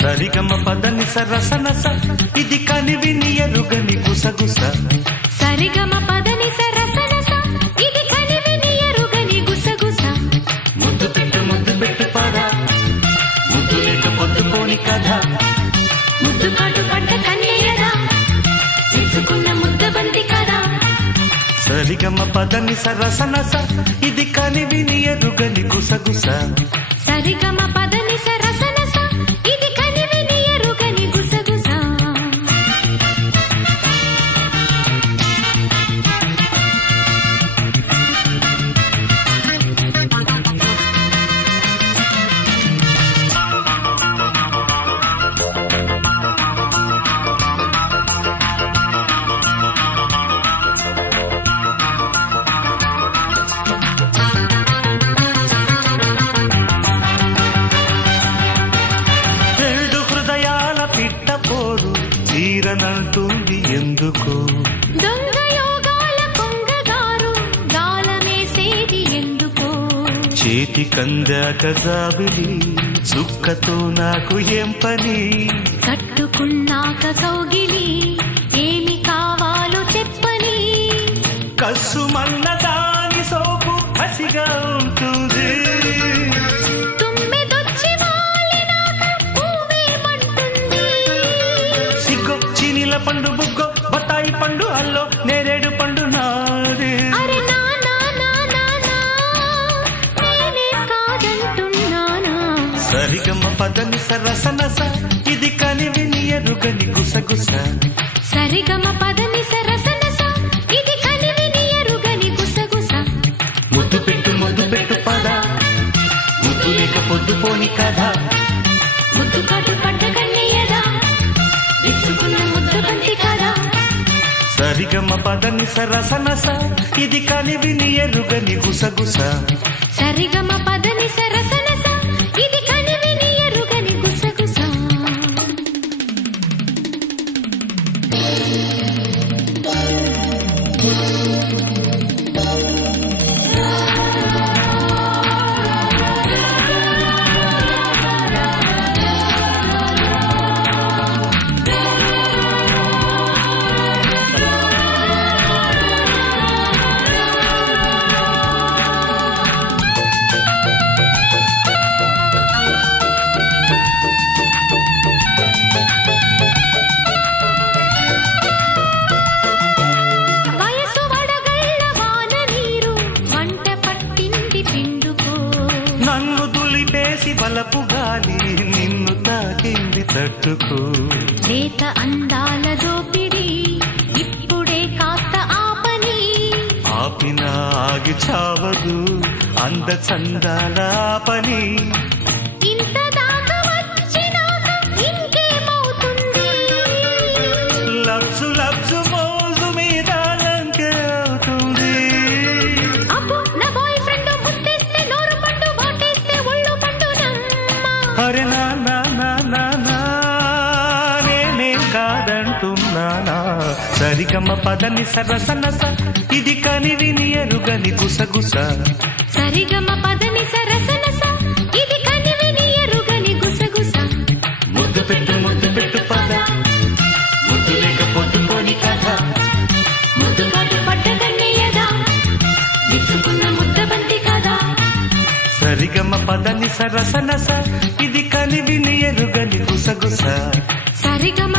సరిగమ పదని సరసనస ఇది కనివిని ఎరుగని గుసగుస సరిగమ పదని సరసనస ఇది కనివిని ఎరుగని గుసగుస ముద్దు పెట్టు పద ముద్దు లేక పొద్దుకోని కథ ముద్దు కాటు పడ్డ కన్యయదా తెలుసుకున్న ముద్ద బంతి కదా సరిగమ పదని సరసనస ఇది కనివిని ఎరుగని గుసగుస సరిగమ పదని సరసనస ఇది కనివిని ఎరుగని గుసగుస తీరనంటుంది ఎందుకు దొంగ యోగాల కొంగగారు గాలమేసేది ఎందుకు చేతి కందాక జాబిలి చుక్కతో నాకు ఏం పని కట్టుకున్నాక కౌగిలి ఏమి కావాలో చెప్పని కస్సుమన్న దాని సోపు కసిగా ఉంటుంది పండు బుగ్గో బత్తాయి పండు అల్లో నేరేడు పండు నారే సరిగమ పదని సరసనస ఇది కనివిని ఎరుగని గుసగుస సరిగమ పదని సరసనస ఇది కనివిని ఎరుగని గుసగుస ముద్దు పెట్టు పద ముద్దు లేక పొద్దుపోని కథ ముద్దు కాటు పడ్డ కన్యయదా తెలుసుకున్న ముద్ద బంతి కదా సరిగమ పదని సరసనస ఇది కనివిని ఎరుగని గుసగుస సరిగమ పదని సరసనస ఇది కనివిని ఎరుగని గుసగుస నన్ను దులిపేసి బలపు గాలి నిన్ను తాకింది తట్టుకో లేత అందాల దోపిడి ఇప్పుడే కాస్త ఆపని ఆపిన ఆగి చావదు అంద చందాల పని ఇంత దాకా వచ్చినాక ఇంకేమవుతుంది లబ్జు మోజు మీద లంకే అవుతుంది అబ్బో నా బాయ్ ఫ్రెండ్ ముత్తేస్తే నోరు పండు వాటేస్తే ఒళ్ళు పండు అరే నా నేనే కాదంటున్నానా సరిగమ పదని సరసనస ఇది కనివిని ఎరుగని గుసగుస సరిగమ పదని సరసనస ఇది కనివిని ఎరుగని గుసగుస ముద్దు పెట్టు పద ముద్దు లేక పొద్దుపోని కథ ముద్దు కాటు పడ్డ కన్యయదా తెలుసుకున్న ముద్ద బంతి కదా సరిగమ పదని సరసనస ఇది కనివిని ఎరుగని గుసగుస సరిగమ